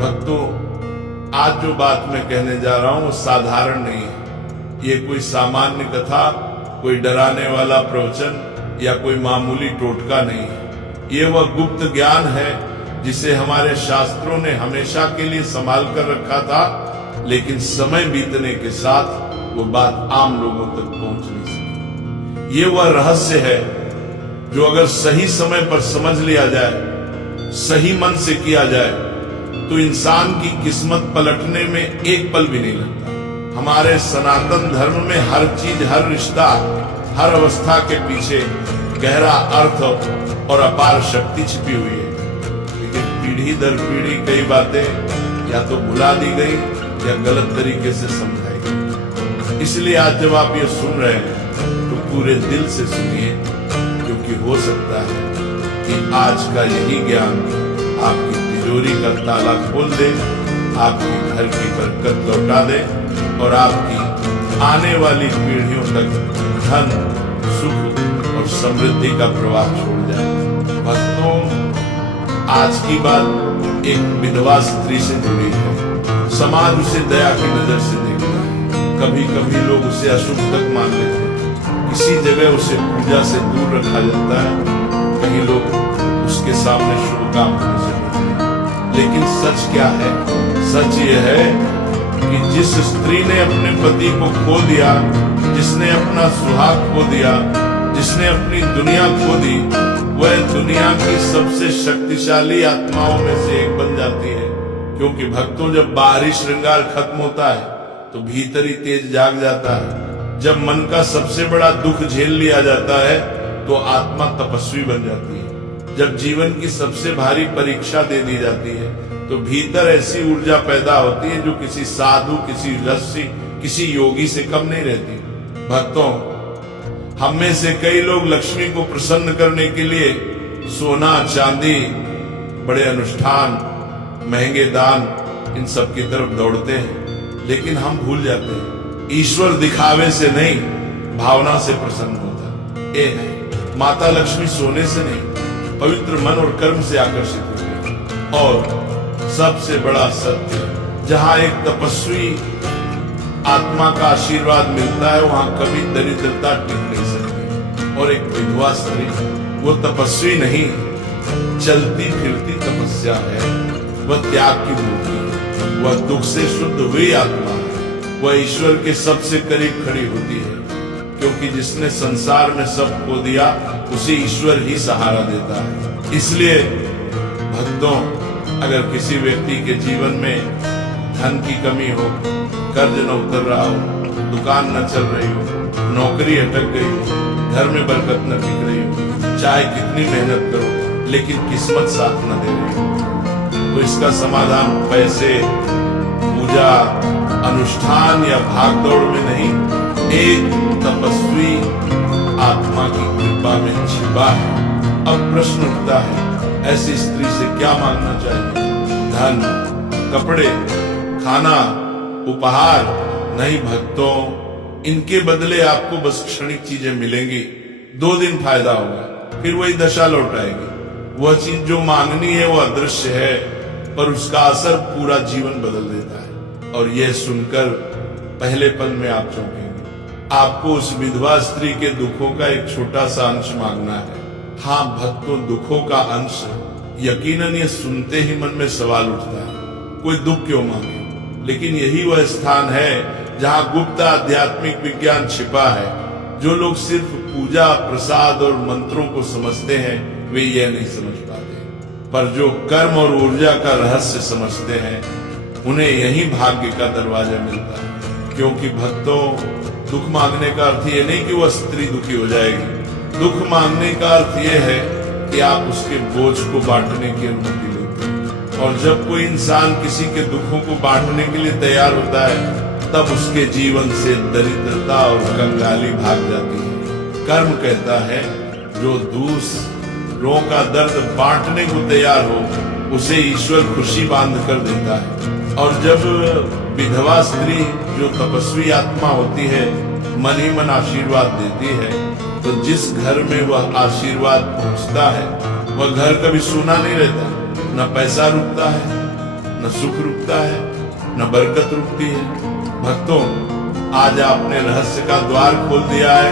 भक्तों, आज जो बात मैं कहने जा रहा हूं वो साधारण नहीं है। ये कोई सामान्य कथा, कोई डराने वाला प्रवचन या कोई मामूली टोटका नहीं है। ये वह गुप्त ज्ञान है जिसे हमारे शास्त्रों ने हमेशा के लिए संभाल कर रखा था, लेकिन समय बीतने के साथ वो बात आम लोगों तक पहुंच नहीं सकी। ये वह रहस्य है जो अगर सही समय पर समझ लिया जाए, सही मन से किया जाए, तो इंसान की किस्मत पलटने में एक पल भी नहीं लगता। हमारे सनातन धर्म में हर चीज, हर रिश्ता, हर अवस्था के पीछे गहरा अर्थ और अपार शक्ति छिपी हुई है। लेकिन पीढ़ी दर पीढ़ी कई बातें या तो भुला दी गई या गलत तरीके से समझाई गई। इसलिए आज जब आप ये सुन रहे हैं तो पूरे दिल से सुनिए, क्योंकि हो सकता है कि आज का यही ज्ञान आपकी तिजोरी का ताला खोल दे, आपके घर की बरकत लौटा दे और आपकी आने वाली पीढ़ियों तक धन, सुख और समृद्धि का प्रवाह छोड़ जाए। भक्तों, आज की बात एक विधवा स्त्री से जुड़ी है। समाज उसे दया की नजर से देखता है। कभी कभी लोग उसे अशुभ तक मान लेते हैं। किसी जगह उसे पूजा से दूर रखा जाता है, कहीं लोग उसके सामने शुभ काम करने से डरते हैं। लेकिन सच क्या है? सच ये है कि जिस स्त्री ने अपने पति को खो दिया, जिसने अपना सुहाग खो दिया, जिसने अपनी दुनिया खो दी, वह दुनिया की सबसे शक्तिशाली आत्माओं में से एक बन जाती है। क्योंकि भक्तों, जब बाहरी श्रृंगार खत्म होता है तो भीतरी तेज जाग जाता है। जब मन का सबसे बड़ा दुख झेल लिया जाता है तो आत्मा तपस्वी बन जाती है। जब जीवन की सबसे भारी परीक्षा दे दी जाती है तो भीतर ऐसी ऊर्जा पैदा होती है जो किसी साधु, किसी ऋषि, किसी योगी से कम नहीं रहती। भक्तों, हम में से कई लोग लक्ष्मी को प्रसन्न करने के लिए सोना, चांदी, बड़े अनुष्ठान, महंगे दान, इन सब की तरफ दौड़ते हैं। लेकिन हम भूल जाते हैं ईश्वर दिखावे से नहीं, भावना से प्रसन्न होता है। माता लक्ष्मी सोने से नहीं, पवित्र मन और कर्म से आकर्षित होती है। और सबसे बड़ा सत्य, जहां एक तपस्वी आत्मा का आशीर्वाद मिलता है वहां कभी दरिद्रता टिक नहीं सकती। और एक विधवा स्त्री, वो तपस्वी नहीं, चलती फिरती तपस्या है। वह त्याग की मूर्ति है, वह दुख से शुद्ध हुई आत्मा है। वह ईश्वर के सबसे करीब खड़ी होती है, क्योंकि जिसने संसार में सब खो दिया उसे ईश्वर ही सहारा देता है। इसलिए भक्तों, अगर किसी व्यक्ति के जीवन में धन की कमी हो, कर्ज न उतर रहा हो, दुकान न चल रही हो, नौकरी अटक गई हो, घर में बरकत न टिक रही हो, चाहे कितनी मेहनत करो लेकिन किस्मत साथ न दे रही हो, तो इसका समाधान पैसे, पूजा, अनुष्ठान या भागदौड़ में नहीं, एक तपस्वी आत्मा की कृपा में छिपा है। अब प्रश्न उठता है, ऐसी स्त्री से क्या मांगना चाहिए? धन, कपड़े, खाना, उपहार? नहीं भक्तों, इनके बदले आपको बस क्षणिक चीजें मिलेंगी। 2 दिन फायदा होगा, फिर वही दशा लौट आएगी। वह चीज जो मांगनी है वो अदृश्य है, पर उसका असर पूरा जीवन बदल देता है। और यह सुनकर पहले पल में आप चौंकेंगे। आपको उस विधवा स्त्री के दुखों का एक छोटा सा अंश मांगना है। हाँ भक्तों, दुखों का अंश। यकीनन ये सुनते ही मन में सवाल उठता है, कोई दुख क्यों मांगे? लेकिन यही वह स्थान है जहाँ गुप्त आध्यात्मिक विज्ञान छिपा है। जो लोग सिर्फ पूजा, प्रसाद और मंत्रों को समझते हैं वे यह नहीं समझ पाते, पर जो कर्म और ऊर्जा का रहस्य समझते हैं उन्हें यही भाग्य का दरवाजा मिलता है। क्योंकि भक्तों, दुख मांगने का अर्थ ये नहीं कि वह स्त्री दुखी हो जाएगी। दुख मांगने का अर्थ यह है कि आप उसके बोझ को बांटने की अनुमति लेते हैं। और जब कोई इंसान किसी के दुखों को बांटने के लिए तैयार होता है तब उसके जीवन से दरिद्रता और कंगाली भाग जाती है। कर्म कहता है, जो दूसरों का दर्द बांटने को तैयार हो उसे ईश्वर खुशी बांध कर देता है। और जब विधवा स्त्री जो तपस्वी आत्मा होती है मन ही मन आशीर्वाद देती है, तो जिस घर में वह आशीर्वाद पहुंचता है वह घर कभी सूना नहीं रहता, न पैसा रुकता है, न सुख रुकता है न बरकत रुकती है। भक्तों, आज आपने रहस्य का द्वार खोल दिया है,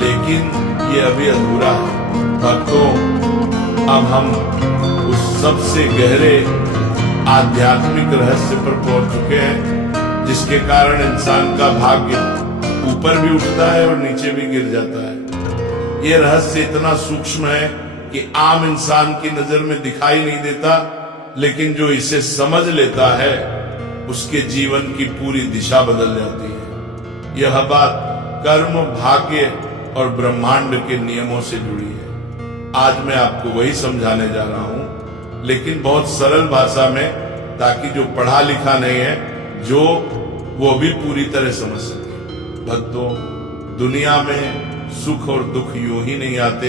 लेकिन ये अभी अधूरा है। भक्तों, अब हम उस सबसे गहरे आध्यात्मिक रहस्य पर पहुंच चुके हैं, जिसके कारण इंसान का भाग्य ऊपर भी उठता है और नीचे भी गिर जाता है। ये रहस्य इतना सूक्ष्म है कि आम इंसान की नजर में दिखाई नहीं देता, लेकिन जो इसे समझ लेता है उसके जीवन की पूरी दिशा बदल जाती है। यह बात कर्म, भाग्य और ब्रह्मांड के नियमों से जुड़ी है। आज मैं आपको वही समझाने जा रहा हूं, लेकिन बहुत सरल भाषा में, ताकि जो पढ़ा लिखा नहीं है जो वो भी पूरी तरह समझ सके। भक्तों, दुनिया में सुख और दुख यूं ही नहीं आते।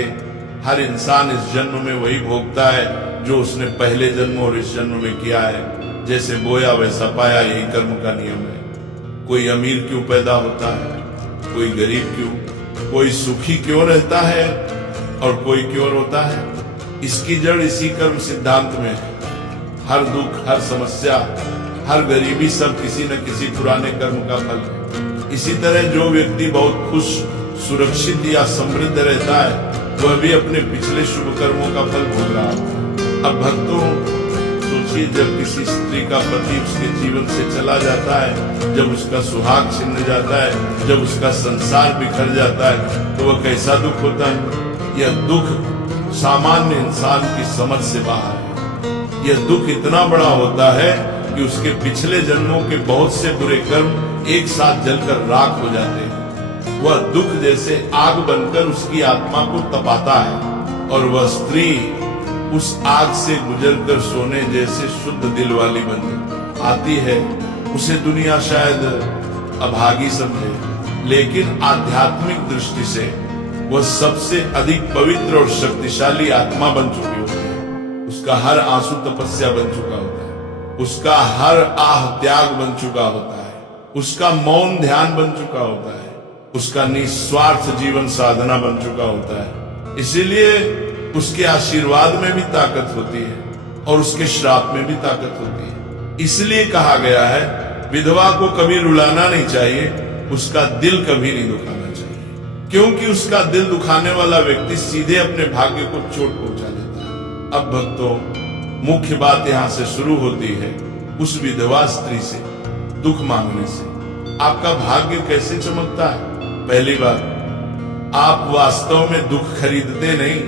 हर इंसान इस जन्म में वही भोगता है जो उसने पहले जन्म और इस जन्म में किया है। जैसे बोया वैसा पाया, यही कर्म का नियम है। कोई अमीर क्यों पैदा होता है, कोई गरीब क्यों, कोई सुखी क्यों रहता है और कोई क्यों रोता है, इसकी जड़ इसी कर्म सिद्धांत में है। हर दुख, हर समस्या, हर गरीबी सब किसी न किसी पुराने कर्म का फल है। इसी तरह जो व्यक्ति बहुत खुश, सुरक्षित या समृद्ध रहता है, वह भी अपने पिछले शुभ कर्मों का फल भोग रहा है। अब भक्तों, सोचिए, जब किसी स्त्री का पति उसके जीवन से चला जाता है, जब उसका सुहाग छिन्न जाता है, जब उसका संसार बिखर जाता है, तो वह कैसा दुख होता है। यह दुख सामान्य इंसान की समझ से बाहर है। यह दुख इतना बड़ा होता है कि उसके पिछले जन्मों के बहुत से बुरे कर्म एक साथ जलकर राख हो जाते हैं। वह दुख जैसे आग बनकर उसकी आत्मा को तपाता है, और वह स्त्री उस आग से गुजरकर सोने जैसे शुद्ध दिल वाली बन आती है। उसे दुनिया शायद अभागी समझे, लेकिन आध्यात्मिक दृष्टि से वह सबसे अधिक पवित्र और शक्तिशाली आत्मा बन चुकी होती है। उसका हर आंसू तपस्या बन चुका होता है, उसका हर आह त्याग बन चुका होता है, उसका मौन ध्यान बन चुका होता है, उसका निस्वार्थ जीवन साधना बन चुका होता है। इसीलिए उसके आशीर्वाद में भी ताकत होती है और उसके श्राप में भी ताकत होती है। इसलिए कहा गया है, विधवा को कभी रुलाना नहीं चाहिए, उसका दिल कभी नहीं दुखाना चाहिए, क्योंकि उसका दिल दुखाने वाला व्यक्ति सीधे अपने भाग्य को चोट पहुंचा देता है। अब भक्तों, मुख्य बात यहां से शुरू होती है उस विधवा स्त्री से दुख मांगने से। आपका भाग्य कैसे चमकता है? पहली बार, आप वास्तव में दुख खरीदते नहीं,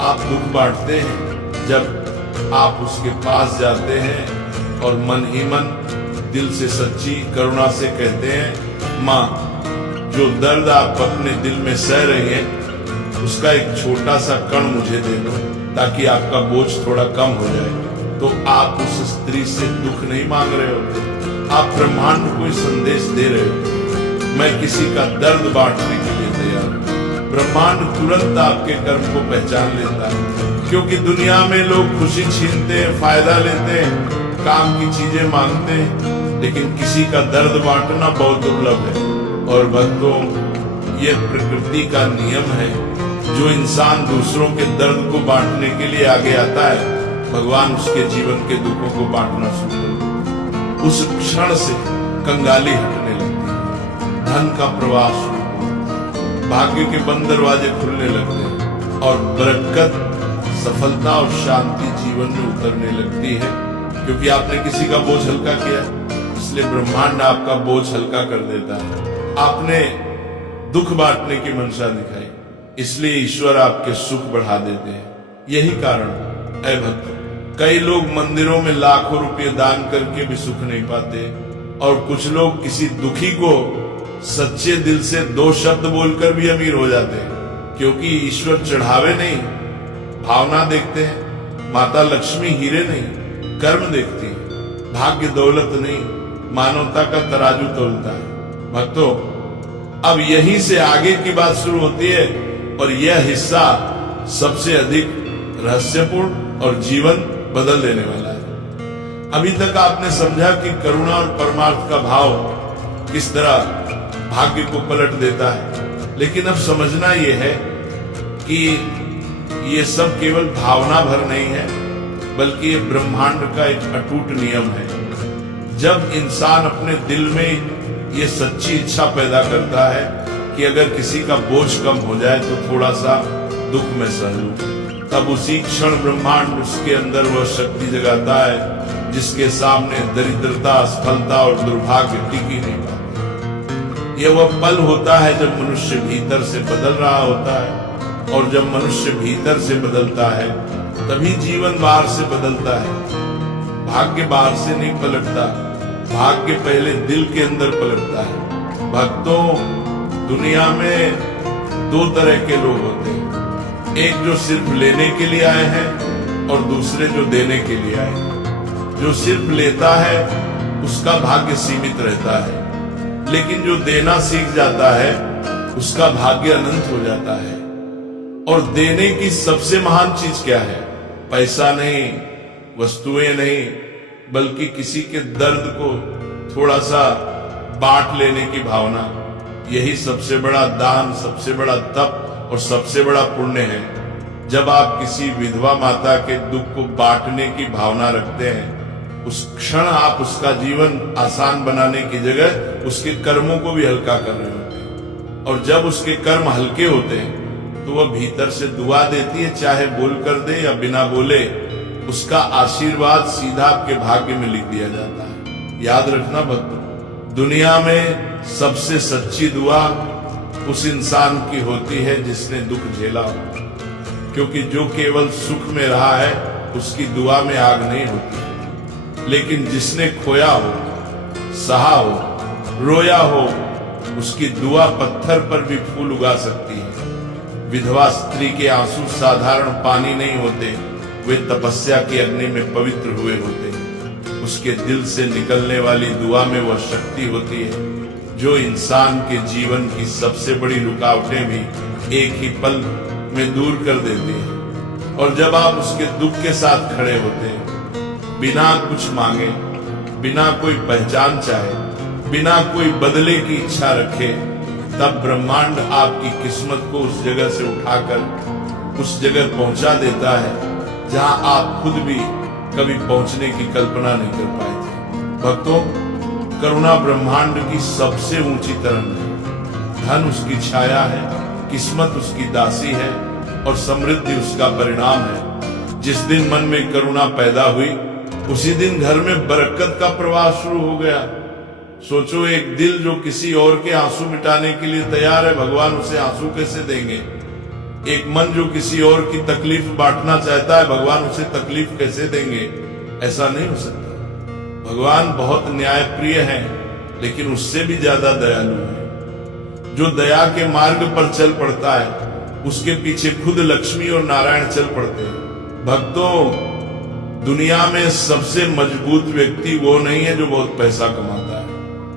आप दुख बांटते हैं। जब आप उसके पास जाते हैं और मन ही मन दिल से सच्ची करुणा से कहते हैं, माँ, जो दर्द आप अपने दिल में सह रही हैं, उसका एक छोटा सा कण मुझे दे दो, ताकि आपका बोझ थोड़ा कम हो जाए, तो आप उस स्त्री से दुख नहीं मांग रहे होते, आप ब्रह्मांड को संदेश दे रहे होते, मैं किसी का दर्द बांटने के लिए तैयार हूं। ब्रह्मांड तुरंत आपके कर्म को पहचान लेता है, क्योंकि दुनिया में लोग खुशी छीनते हैं, फायदा लेते हैं, काम की चीजें मांगते हैं, लेकिन किसी का दर्द बांटना बहुत दुर्लभ है। और भक्तों, ये प्रकृति का नियम है। जो इंसान दूसरों के दर्द को बांटने के लिए आगे आता है, भगवान उसके जीवन के दुखों को बांटना शुरू कर देते हैं। उस क्षण से कंगाली हटने लगती है, धन का प्रवाह शुरू होता है, भाग्य के बंद दरवाजे खुलने लगते हैं, और बरकत, सफलता और शांति जीवन में उतरने लगती है। क्योंकि आपने किसी का बोझ हल्का किया, इसलिए ब्रह्मांड आपका बोझ हल्का कर देता है। आपने दुख बांटने की मंशा दिखाई, इसलिए ईश्वर आपके सुख बढ़ा देते हैं। यही कारण है भक्त, कई लोग मंदिरों में लाखों रुपए दान करके भी सुख नहीं पाते, और कुछ लोग किसी दुखी को सच्चे दिल से 2 शब्द बोलकर भी अमीर हो जाते हैं। क्योंकि ईश्वर चढ़ावे नहीं, भावना देखते हैं। माता लक्ष्मी हीरे नहीं, कर्म देखती है। भाग्य दौलत नहीं, मानवता का तराजू तोलता है। भक्तों, अब यहीं से आगे की बात शुरू होती है, और यह हिस्सा सबसे अधिक रहस्यपूर्ण और जीवन बदल देने वाला है। अभी तक आपने समझा कि करुणा और परमार्थ का भाव किस तरह भाग्य को पलट देता है, लेकिन अब समझना यह है कि ये सब केवल भावना भर नहीं है, बल्कि ये ब्रह्मांड का एक अटूट नियम है। जब इंसान अपने दिल में ये सच्ची इच्छा पैदा करता है कि अगर किसी का बोझ कम हो जाए तो थोड़ा सा दुख में सह लूं, तब उसी क्षण ब्रह्मांड उसके अंदर वह शक्ति जगाता है जिसके सामने दरिद्रता, असफलता और दुर्भाग्य टिक ही नहीं पाते। यह वह पल होता है जब मनुष्य भीतर से बदल रहा होता है, और जब मनुष्य भीतर से बदलता है तभी जीवन बाहर से बदलता है। भाग्य बाहर से नहीं पलटता, भाग्य पहले दिल के अंदर पलटता है। भक्तों, दुनिया में दो तरह के लोग होते हैं, एक जो सिर्फ लेने के लिए आए हैं और दूसरे जो देने के लिए आए हैं। जो सिर्फ लेता है उसका भाग्य सीमित रहता है, लेकिन जो देना सीख जाता है उसका भाग्य अनंत हो जाता है। और देने की सबसे महान चीज क्या है? पैसा नहीं, वस्तुएं नहीं, बल्कि किसी के दर्द को थोड़ा सा बांट लेने की भावना। यही सबसे बड़ा दान, सबसे बड़ा तप और सबसे बड़ा पुण्य है। जब आप किसी विधवा माता के दुख को बांटने की भावना रखते हैं, उस क्षण आप उसका जीवन आसान बनाने की जगह उसके कर्मों को भी हल्का कर रहे होते हैं। और जब उसके कर्म हल्के होते हैं तो वह भीतर से दुआ देती है, चाहे बोल कर दे या बिना बोले, उसका आशीर्वाद सीधा आपके भाग्य में लिख दिया जाता है। याद रखना भक्तों, दुनिया में सबसे सच्ची दुआ उस इंसान की होती है जिसने दुख झेला हो, क्योंकि जो केवल सुख में रहा है उसकी दुआ में आग नहीं होती, लेकिन जिसने खोया हो, सहा हो, रोया हो, उसकी दुआ पत्थर पर भी फूल उगा सकती है। विधवा स्त्री के आंसू साधारण पानी नहीं होते, वे तपस्या की अग्नि में पवित्र हुए होते हैं। उसके दिल से निकलने वाली दुआ में वह शक्ति होती है जो इंसान के जीवन की सबसे बड़ी रुकावटें भी एक ही पल में दूर कर देती है। और जब आप उसके दुख के साथ खड़े होते हैं, बिना कुछ मांगे, बिना कोई पहचान चाहे, बिना कोई बदले की इच्छा रखे, तब ब्रह्मांड आपकी किस्मत को उस जगह से उठाकर उस जगह पहुंचा देता है जहां आप खुद भी कभी पहुंचने की कल्पना नहीं कर पाए थे। भक्तों, करुणा ब्रह्मांड की सबसे ऊंची तरंग है। धन उसकी छाया है, किस्मत उसकी दासी है और समृद्धि उसका परिणाम है। जिस दिन मन में करुणा पैदा हुई, उसी दिन घर में बरकत का प्रवाह शुरू हो गया। सोचो, एक दिल जो किसी और के आंसू मिटाने के लिए तैयार है, भगवान उसे आंसू कैसे देंगे? एक मन जो किसी और की तकलीफ बांटना चाहता है, भगवान उसे तकलीफ कैसे देंगे? ऐसा नहीं हो सकता। भगवान बहुत न्यायप्रिय हैं, लेकिन उससे भी ज्यादा दयालु है। जो दया के मार्ग पर चल पड़ता है, उसके पीछे खुद लक्ष्मी और नारायण चल पड़ते हैं। भक्तों, दुनिया में सबसे मजबूत व्यक्ति वो नहीं है जो बहुत पैसा कमाता है,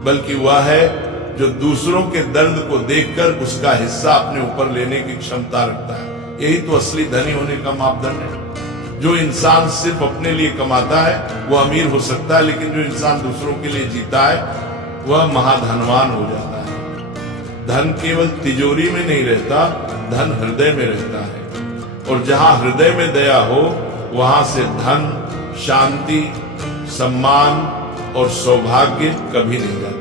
बल्कि वह है जो दूसरों के दर्द को देखकर उसका हिस्सा अपने ऊपर लेने की क्षमता रखता है। यही तो असली धनी होने का मापदंड है। जो इंसान सिर्फ अपने लिए कमाता है वह अमीर हो सकता है, लेकिन जो इंसान दूसरों के लिए जीता है वह महाधनवान हो जाता है। धन केवल तिजोरी में नहीं रहता, धन हृदय में रहता है। और जहां हृदय में दया हो, वहां से धन, शांति, सम्मान और सौभाग्य कभी नहीं जाता।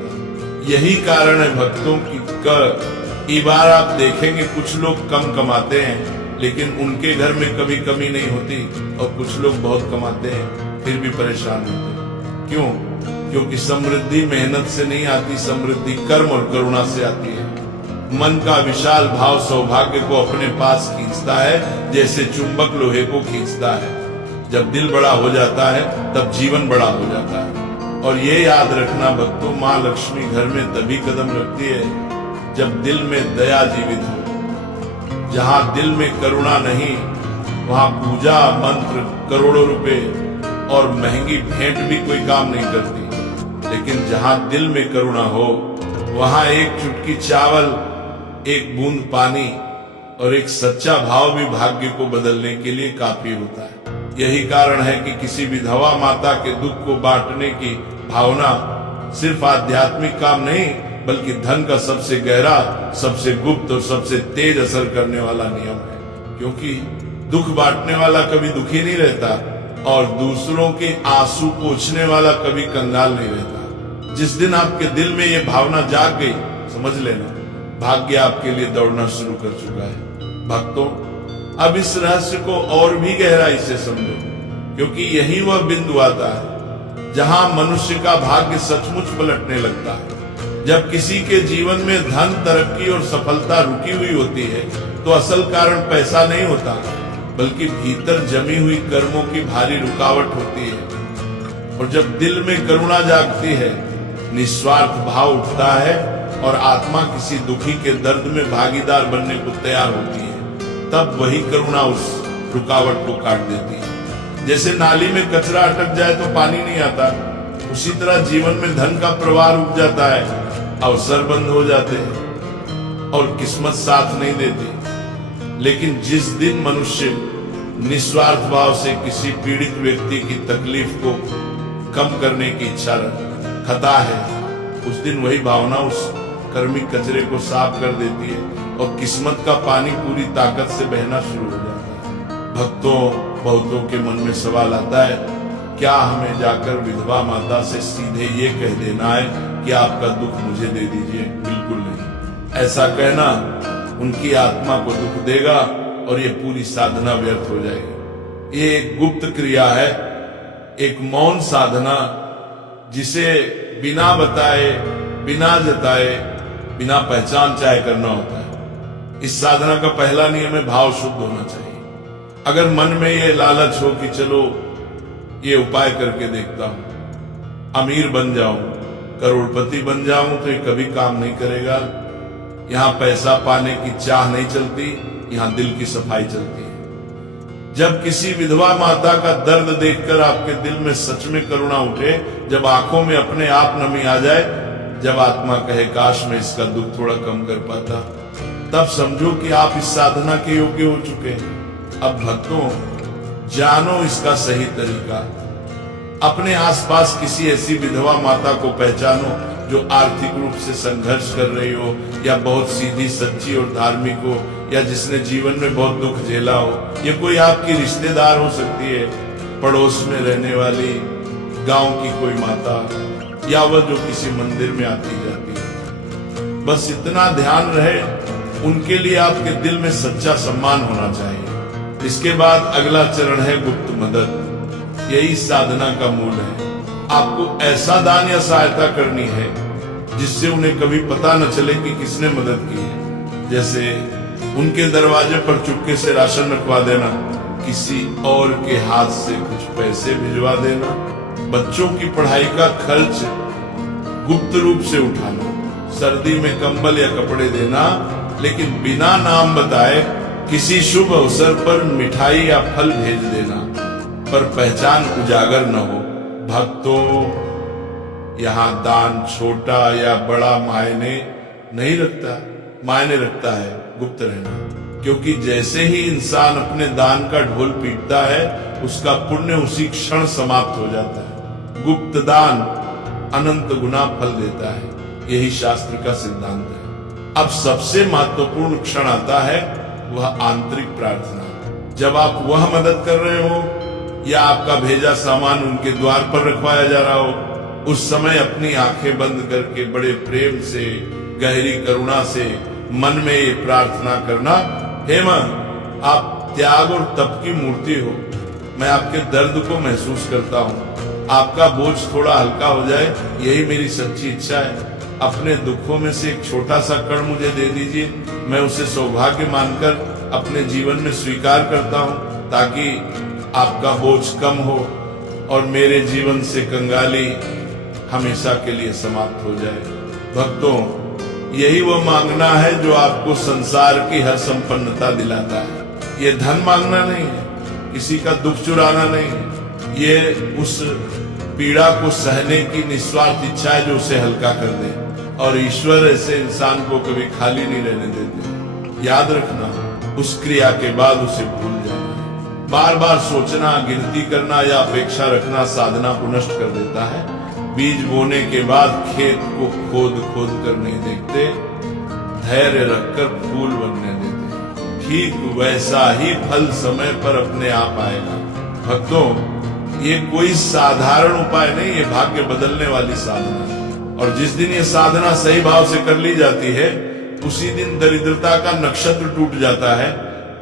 यही कारण है भक्तों की कई बार आप देखेंगे कुछ लोग कम कमाते हैं लेकिन उनके घर में कभी कमी नहीं होती, और कुछ लोग बहुत कमाते हैं फिर भी परेशान होते हैं। क्यों? क्योंकि समृद्धि मेहनत से नहीं आती, समृद्धि कर्म और करुणा से आती है। मन का विशाल भाव सौभाग्य को अपने पास खींचता है, जैसे चुंबक लोहे को खींचता है। जब दिल बड़ा हो जाता है तब जीवन बड़ा हो जाता है। और ये याद रखना भक्तों, माँ लक्ष्मी घर में तभी कदम रखती है जब दिल में दया जीवित हो। जहां दिल में करुणा नहीं, वहां पूजा, मंत्र, करोड़ों रुपए और महंगी भेंट भी कोई काम नहीं करती। लेकिन जहां दिल में करुणा हो, वहां एक चुटकी चावल, एक बूंद पानी और एक सच्चा भाव भी भाग्य को बदलने के लिए काफी होता है। यही कारण है कि किसी विधवा माता के दुख को बांटने की भावना सिर्फ आध्यात्मिक काम नहीं, बल्कि धन का सबसे गहरा, सबसे गुप्त और सबसे तेज असर करने वाला नियम है। क्योंकि दुख बांटने वाला कभी दुखी नहीं रहता और दूसरों के आंसू पोंछने वाला कभी कंगाल नहीं रहता। जिस दिन आपके दिल में ये भावना जाग गई, समझ लेना भाग्य आपके लिए दौड़ना शुरू कर चुका है। भक्तों, अब इस रहस्य को और भी गहराई से समझो, क्योंकि यही वह बिंदु आता है जहां मनुष्य का भाग्य सचमुच पलटने लगता है। जब किसी के जीवन में धन, तरक्की और सफलता रुकी हुई होती है तो असल कारण पैसा नहीं होता, बल्कि भीतर जमी हुई कर्मों की भारी रुकावट होती है। और जब दिल में करुणा जागती है, निस्वार्थ भाव उठता है और आत्मा किसी दुखी के दर्द में भागीदार बनने को तैयार होती है, तब वही करुणा उस रुकावट को काट देती है। जैसे नाली में कचरा अटक जाए तो पानी नहीं आता, उसी तरह जीवन में धन का प्रवाह रुक जाता है, अवसर बंद हो जाते हैं और किस्मत साथ नहीं देती। लेकिन जिस दिन मनुष्य निस्वार्थ भाव से किसी पीड़ित व्यक्ति की तकलीफ को कम करने की इच्छा रखता है, उस दिन वही भावना उस कर्मिक कचरे को साफ कर देती है और किस्मत का पानी पूरी ताकत से बहना शुरू हो जाता है। भक्तों, बहुतों के मन में सवाल आता है, क्या हमें जाकर विधवा माता से सीधे ये कह देना है कि आपका दुख मुझे दे दीजिए? बिल्कुल नहीं। ऐसा कहना उनकी आत्मा को दुख देगा और ये पूरी साधना व्यर्थ हो जाएगी। ये एक गुप्त क्रिया है, एक मौन साधना, जिसे बिना बताए, बिना जताए, बिना पहचान चाहे करना होता है। इस साधना का पहला नियम है भाव शुद्ध होना चाहिए। अगर मन में ये लालच हो कि चलो ये उपाय करके देखता हूं, अमीर बन जाऊं, करोड़पति बन जाऊं, तो ये कभी काम नहीं करेगा। यहां पैसा पाने की चाह नहीं चलती, यहां दिल की सफाई चलती है। जब किसी विधवा माता का दर्द देखकर आपके दिल में सच में करुणा उठे, जब आंखों में अपने आप नमी आ जाए, जब आत्मा कहे काश मैं इसका दुख थोड़ा कम कर पाता, तब समझो कि आप इस साधना के योग्य हो चुके हैं। अब भक्तों, जानो इसका सही तरीका। अपने आसपास किसी ऐसी विधवा माता को पहचानो जो आर्थिक रूप से संघर्ष कर रही हो, या बहुत सीधी, सच्ची और धार्मिक हो, या जिसने जीवन में बहुत दुख झेला हो। ये कोई आपकी रिश्तेदार हो सकती है, पड़ोस में रहने वाली, गांव की कोई माता, या वह जो किसी मंदिर में आती जाती है। बस इतना ध्यान रहे, उनके लिए आपके दिल में सच्चा सम्मान होना चाहिए। इसके बाद अगला चरण है गुप्त मदद। यही साधना का मूल है। आपको ऐसा दान या सहायता करनी है जिससे उन्हें कभी पता न चले कि किसने मदद की है। जैसे उनके दरवाजे पर चुपके से राशन रखवा देना, किसी और के हाथ से कुछ पैसे भिजवा देना, बच्चों की पढ़ाई का खर्च गुप्त रूप से उठाना, सर्दी में कंबल या कपड़े देना, लेकिन बिना नाम बताए किसी शुभ अवसर पर मिठाई या फल भेज देना, पर पहचान उजागर न हो। भक्तों, यहाँ दान छोटा या बड़ा मायने नहीं रखता, मायने रखता है गुप्त रहना। क्योंकि जैसे ही इंसान अपने दान का ढोल पीटता है, उसका पुण्य उसी क्षण समाप्त हो जाता है। गुप्त दान अनंत गुना फल देता है, यही शास्त्र का सिद्धांत है। अब सबसे महत्वपूर्ण क्षण आता है, वह आंतरिक प्रार्थना। जब आप वह मदद कर रहे हो या आपका भेजा सामान उनके द्वार पर रखवाया जा रहा हो, उस समय अपनी आंखें बंद करके बड़े प्रेम से, गहरी करुणा से मन में ये प्रार्थना करना, हे मां, आप त्याग और तप की मूर्ति हो, मैं आपके दर्द को महसूस करता हूँ, आपका बोझ थोड़ा हल्का हो जाए, यही मेरी सच्ची इच्छा है। अपने दुखों में से एक छोटा सा कण मुझे दे दीजिए, मैं उसे सौभाग्य मानकर अपने जीवन में स्वीकार करता हूँ, ताकि आपका बोझ कम हो और मेरे जीवन से कंगाली हमेशा के लिए समाप्त हो जाए। भक्तों, यही वो मांगना है जो आपको संसार की हर संपन्नता दिलाता है। ये धन मांगना नहीं है, किसी का दुख चुराना नहीं है, ये उस पीड़ा को सहने की निस्वार्थ इच्छा है जो उसे हल्का कर दे। और ईश्वर ऐसे इंसान को कभी खाली नहीं रहने देते। याद रखना, उस क्रिया के बाद उसे भूल जाना है। बार बार सोचना, गिनती करना या अपेक्षा रखना साधना को नष्ट कर देता है। बीज बोने के बाद खेत को खोद खोद कर नहीं देखते, धैर्य रखकर फूल बनने देते। ठीक वैसा ही फल समय पर अपने आप आएगा। भक्तों, ये कोई साधारण उपाय नहीं, ये भाग्य बदलने वाली साधना है। और जिस दिन ये साधना सही भाव से कर ली जाती है, उसी दिन दरिद्रता का नक्षत्र टूट जाता है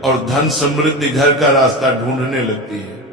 और धन समृद्धि घर का रास्ता ढूंढने लगती है।